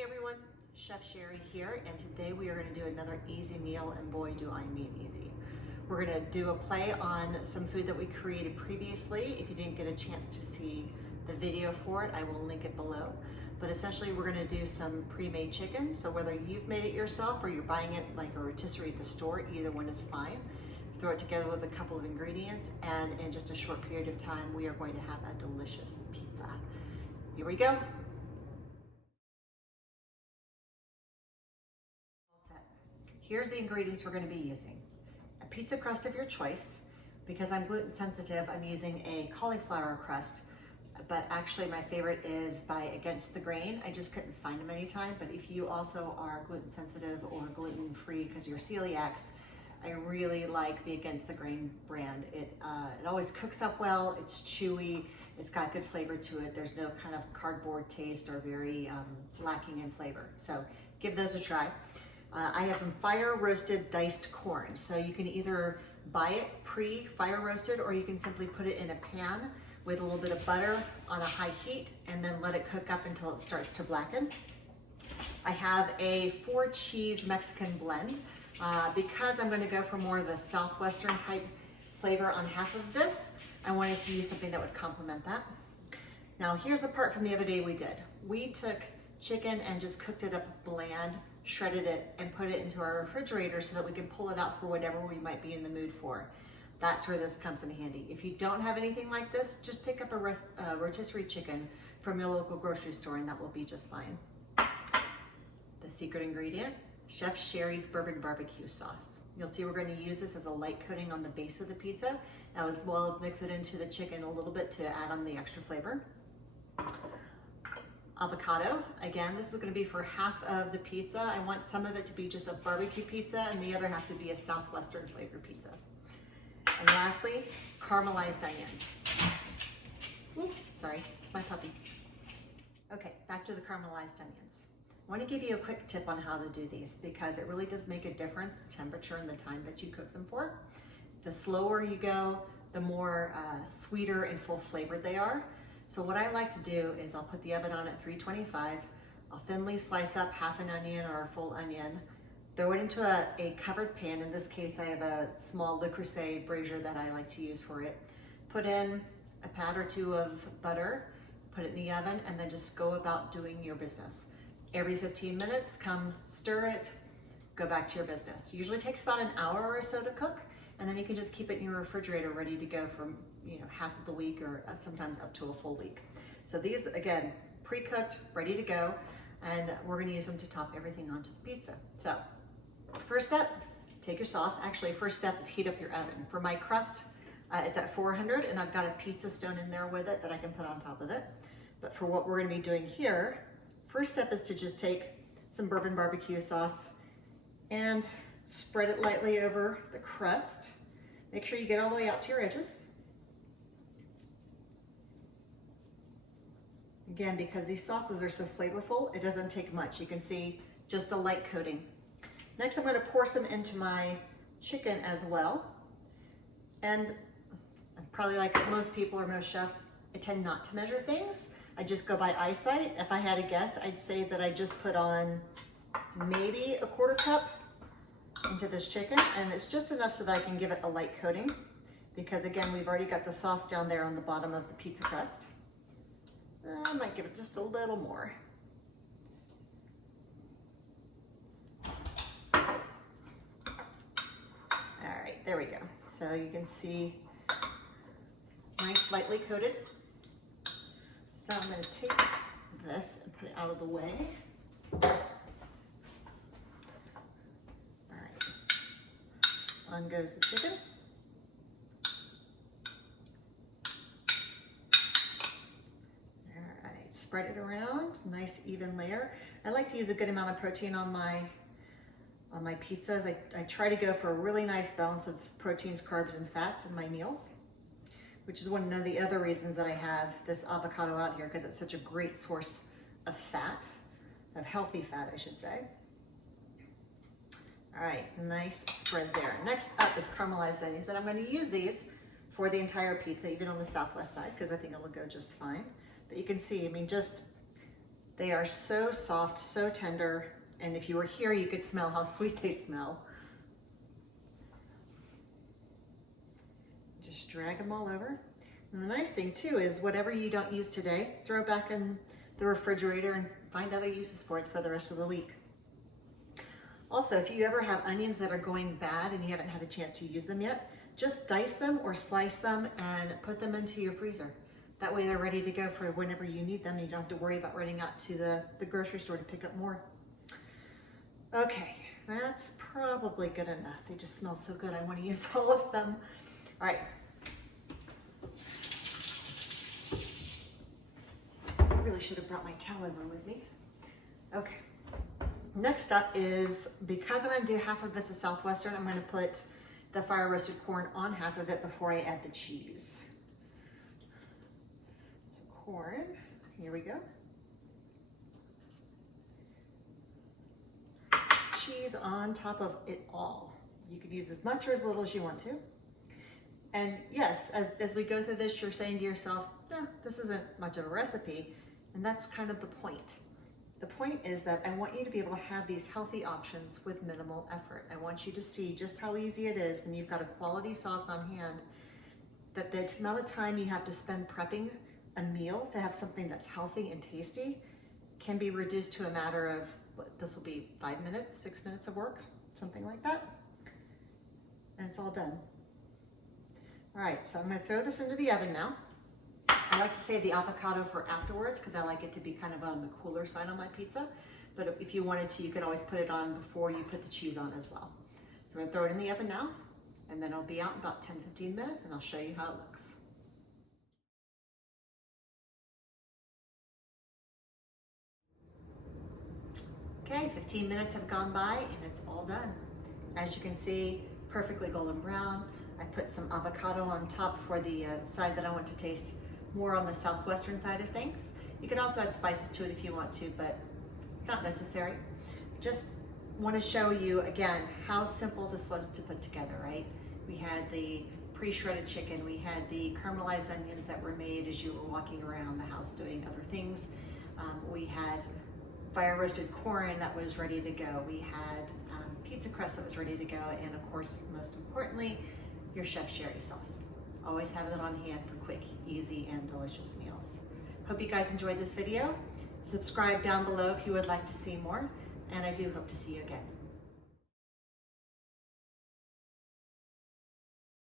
Hey everyone, Chef Sherry here, and today we are going to do another easy meal, and boy do I mean easy. We're going to do a play on some food that we created previously. If you didn't get a chance to see the video for it, I will link it below. But essentially we're going to do some pre-made chicken, so whether you've made it yourself or you're buying it like a rotisserie at the store, either one is fine. Throw it together with a couple of ingredients, and in just a short period of time we are going to have a delicious pizza. Here we go. Here's the ingredients we're going to be using. A pizza crust of your choice. Because I'm gluten sensitive, I'm using a cauliflower crust, but actually my favorite is by Against the Grain. I just couldn't find them anytime, but if you also are gluten sensitive or gluten free because you're celiacs, I really like the Against the Grain brand. It always cooks up well, it's chewy, it's got good flavor to it. There's no kind of cardboard taste or very lacking in flavor. So give those a try. I have some fire roasted diced corn. So you can either buy it pre-fire roasted, or you can simply put it in a pan with a little bit of butter on a high heat and then let it cook up until it starts to blacken. I have a 4-cheese Mexican blend. Because I'm going to go for more of the Southwestern type flavor on half of this, I wanted to use something that would complement that. Now here's the part from the other day we did. We took chicken and just cooked it up bland, shredded it, and put it into our refrigerator so that we can pull it out for whatever we might be in the mood for. That's where this comes in handy. If you don't have anything like this, just pick up a rotisserie chicken from your local grocery store and that will be just fine. The secret ingredient, Chef Sherry's bourbon barbecue sauce. You'll see we're going to use this as a light coating on the base of the pizza, as well as mix it into the chicken a little bit to add on the extra flavor. Avocado. Again, this is going to be for half of the pizza. I want some of it to be just a barbecue pizza and the other half to be a Southwestern flavor pizza. And lastly, caramelized onions. Ooh, sorry, it's my puppy. Okay, back to the caramelized onions. I want to give you a quick tip on how to do these because it really does make a difference, the temperature and the time that you cook them for. The slower you go, the more sweeter and full flavored they are. So what I like to do is I'll put the oven on at 325. I'll thinly slice up half an onion or a full onion, throw it into a covered pan. In this case, I have a small Le Creuset brazier that I like to use for it. Put in a pat or two of butter, put it in the oven, and then just go about doing your business. Every 15 minutes, come stir it, go back to your business. Usually takes about an hour or so to cook, and then you can just keep it in your refrigerator ready to go for half of the week or sometimes up to a full week. So these, again, pre-cooked, ready to go, and we're gonna use them to top everything onto the pizza. So first step, take your sauce. Actually, first step is heat up your oven. For my crust, it's at 400, and I've got a pizza stone in there with it that I can put on top of it. But for what we're gonna be doing here, first step is to just take some bourbon barbecue sauce and spread it lightly over the crust. Make sure you get all the way out to your edges. Again, because these sauces are so flavorful, it doesn't take much. You can see just a light coating. Next, I'm going to pour some into my chicken as well. And probably like most people or most chefs, I tend not to measure things. I just go by eyesight. If I had to guess, I'd say that I just put on maybe a 1/4 cup into this chicken, and it's just enough so that I can give it a light coating, because again, we've already got the sauce down there on the bottom of the pizza crust. I might give it just a little more. All right, there we go. So you can see nice lightly coated. So I'm going to take this and put it out of the way. All right, on goes the chicken. All right, spread it around, nice even layer. I like to use a good amount of protein on my pizzas. I try to go for a really nice balance of proteins, carbs, and fats in my meals, which is one of the other reasons that I have this avocado out here, because it's such a great source of fat, of healthy fat, I should say. All right, nice spread there. Next up is caramelized onions, and I'm going to use these for the entire pizza, even on the Southwest side, because I think it will go just fine. But you can see, I mean, just They are so soft, so tender, and if you were here, you could smell how sweet they smell. Just drag them all over. And the nice thing too is whatever you don't use today, throw back in the refrigerator and find other uses for it for the rest of the week. Also, if you ever have onions that are going bad and you haven't had a chance to use them yet, just dice them or slice them and put them into your freezer. That way they're ready to go for whenever you need them. You don't have to worry about running out to the grocery store to pick up more. Okay, that's probably good enough. They just smell so good. I want to use all of them. All right. I really should have brought my towel over with me. Okay. Next up is, because I'm going to do half of this as Southwestern, I'm going to put the fire roasted corn on half of it before I add the cheese. So corn, here we go. Cheese on top of it all. You could use as much or as little as you want to. And yes, as we go through this, you're saying to yourself, this isn't much of a recipe. And that's kind of the point. The point is that I want you to be able to have these healthy options with minimal effort. I want you to see just how easy it is when you've got a quality sauce on hand, that the amount of time you have to spend prepping a meal to have something that's healthy and tasty can be reduced to a matter of, this will be 5 minutes, 6 minutes of work, something like that. And it's all done. All right, so I'm gonna throw this into the oven now. I like to save the avocado for afterwards because I like it to be kind of on the cooler side on my pizza. But if you wanted to, you could always put it on before you put the cheese on as well. So I'm gonna throw it in the oven now, and then it'll be out in about 10-15 minutes, and I'll show you how it looks. Okay, 15 minutes have gone by and it's all done. As you can see, perfectly golden brown. I put some avocado on top for the side that I want to taste more on the Southwestern side of things. You can also add spices to it if you want to, but it's not necessary. Just want to show you again how simple this was to put together, right? We had the pre-shredded chicken, we had the caramelized onions that were made as you were walking around the house doing other things. We had fire roasted corn that was ready to go. We had pizza crust that was ready to go, and of course, most importantly, your Chef Sherry sauce. Always have it on hand for quick, easy, and delicious meals. Hope you guys enjoyed this video. Subscribe down below if you would like to see more, and I do hope to see you again.